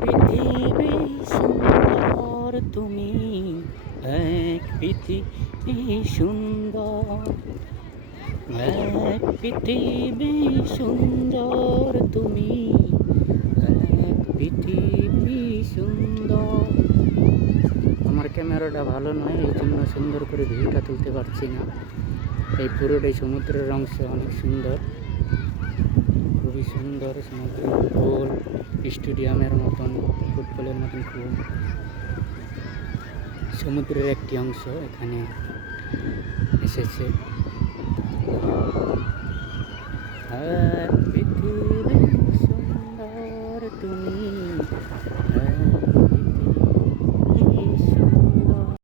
পৃথিবী সুন্দর তুমি, এক পৃথিবী সুন্দর, এক পৃথিবী সুন্দর তুমি, এক পৃথিবী সুন্দর। আমার ক্যামেরাটা ভালো নয়, এই জন্য সুন্দর করে ভিউটা তুলতে পারছি না। এই পুরোটাই সমুদ্রের অংশ, অনেক সুন্দর, খুবই সুন্দর। সমুদ্রের গোল স্টেডিয়ামের মতন, ফুটবলের মতন খুব সমুদ্রের একটি অংশ এখানে এসেছে।